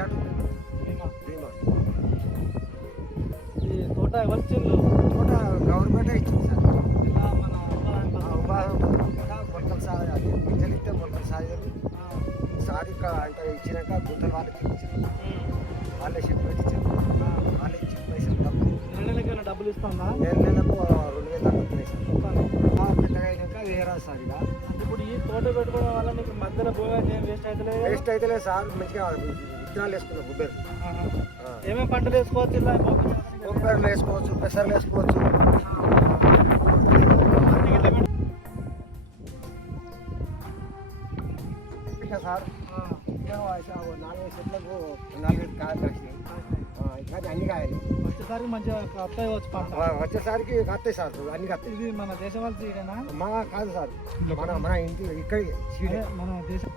చెట్టు బీమా. బీమా ఈ తోట ఎవరు ఇచ్చిండ్రు? తోట గవర్నమెంటే ఇచ్చింది సార్. ఇలా మన ఉపాధి పథకం కింద మొలకలు సాగు అది గింజలు ఇస్తే మొలకలు సాగు సాగు ఇక్కడ అంటే ఇచ్చినాక గుంటలు వాళ్ళకి ఇచ్చారు. వాళ్ళే షిప్ పెట్టి ఇచ్చారు. వాళ్ళు ఇచ్చిన పైసలు తప్పు నెలలకైనా డబ్బులు ఇస్తుందా? నెలకు 2,000 దాకా వస్తున్నాయి సార్. పెద్దగా అయినాక వేయరాదు సార్ ఇక. అంటే ఇప్పుడు ఈ తోట పెట్టుకోవడం వల్ల నీకు మధ్యలో భూమి అయితే ఏం వేస్ట్ అవుతలేదు? వేస్ట్ అయితే లేదు సార్. మంచిగా విత్తనాలు వేసుకున్నాం గుబ్బేరు. ఏమేమి పంటలు వేసుకోవచ్చు? ఇలా కొబ్బరిలు వేసుకోవచ్చు, పెసర్లు వేసుకోవచ్చు. ఇంకా సార్ 4-5 చెట్లకు 4-5 కాయలు వచ్చినాయి. ఇంకా అన్ని కాయలు వచ్చేసరికి మంచిగా వస్తాయి పంట. వచ్చేసరికి వస్తాయి సార్. అన్ని వస్తాయి. ఇది మన దేశం వాళ్ళ సీడేనా? మా కాదు సార్, మన ఇంటి ఇక్కడికి మన దేశం